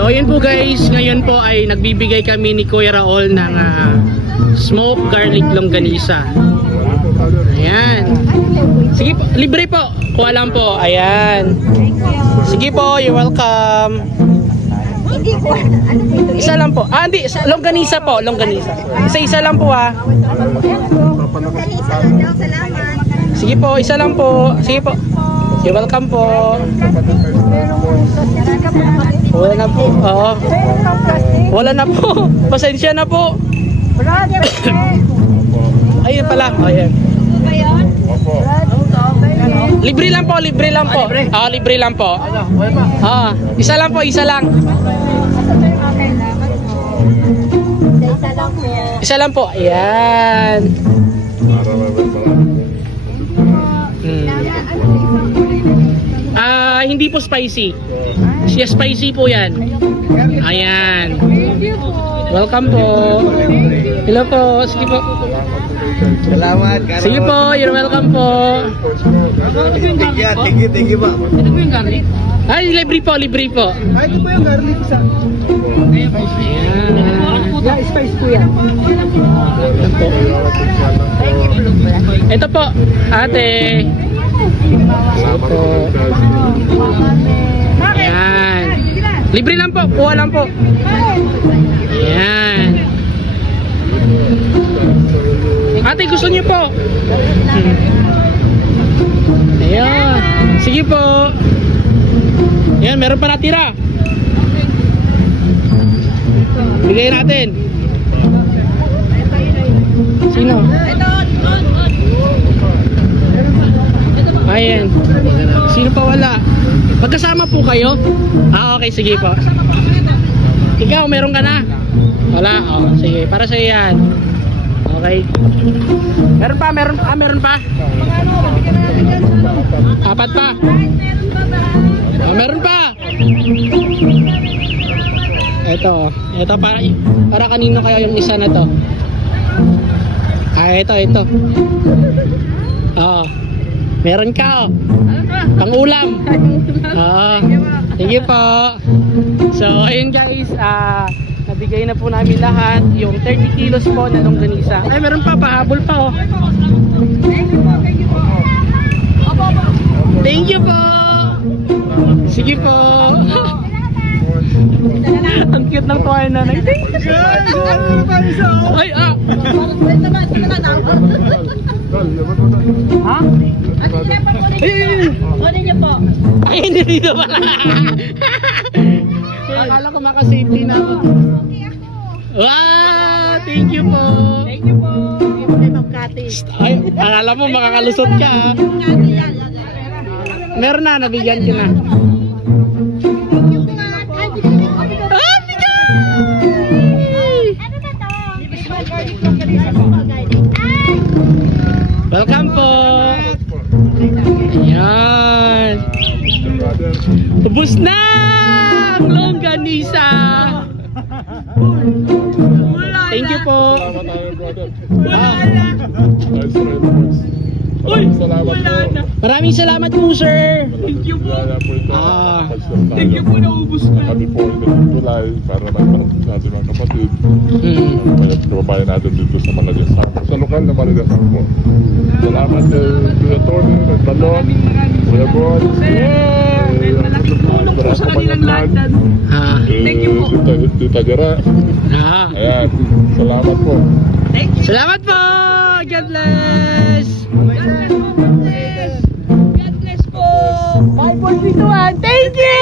So ayun po guys, ngayon po ay nagbibigay kami ni Kuya Raul ng smoked garlic longganisa. Ayan. Sige po, libre po. Kuha lang po. Ayan. Sige po, you're welcome. Isa lang po. Ah, hindi. Longganisa po. Longganisa. Isa-isa lang po ah. Sige po, isa lang po. Sige po. You're welcome po. Wala na po. Oo. Wala na po. Pasensya na po. Ayun pala. Ayun. Libre lang po, libre lang po. Ah, libre lang po. Ah, isa lang po, isa lang. Isa lang po. Ayan. Ah, hindi po spicy. Siya spicy po 'yan. Ayan. Welcome po. Hello po. Sige po. Salamat. Sige po, you're welcome po. Thank you po. Ito po yung garlic. Ay, libre po, libre po. Ay, ito po yung garlic isa. Ayan. Spice po yan. Ito po, ate. Ito. Ayan. Libre lang po, kuha lang po. Ayan. Ate, gusto niyo po? Ayan. Sige po. Ayan, meron pa natira. Bigay natin. Sino? Ayan. Sino pa wala? Magkasama po kayo? Ah, okay, sige po. Ikaw, meron ka na? Wala? Oh, sige, para sa yan. Okay. Meron pa, meron pa. Apat pa. Oh, meron pa. Ito para kanino kaya yung isa na to? Ah, ito. Oh. Meron ka oh. Pang-ulam. Oo. Thank you po. So, ayun guys, nabigay na po namin lahat yung 30 kilos po na longganisa. Ay, meron pa, pahabol pa oh. Thank you po. Sige po. Ang cute ng tuwa na nanay. Thank you. Ay, ah. Ha? Kunin niyo po. Ay, hindi dito pala. Akala ko makasafety na ako. Wow, thank you po. Thank you po. Ay, akala mo makakalusot ka. Meron na, nabigyan ka na. Welcome po. Ayan. Ubus na ang longganisa. Thank you po. Maraming salamat po, sir. Thank you po. Thank you po, naubos na. Kami po ay nagtulay para magpapit natin mga kapatid. Kababayan natin dito sa Malagasang. Sa lokal na Malagasang po. Salamat Kuya Tony, Balon, Kuya Bon. Malaking tulong po sa kanilang lahat. Thank you po. Tita Jara. Ayan, salamat po. Salamat po. God bless. God bless po. 5, 4, 3, 2, 1. Thank you.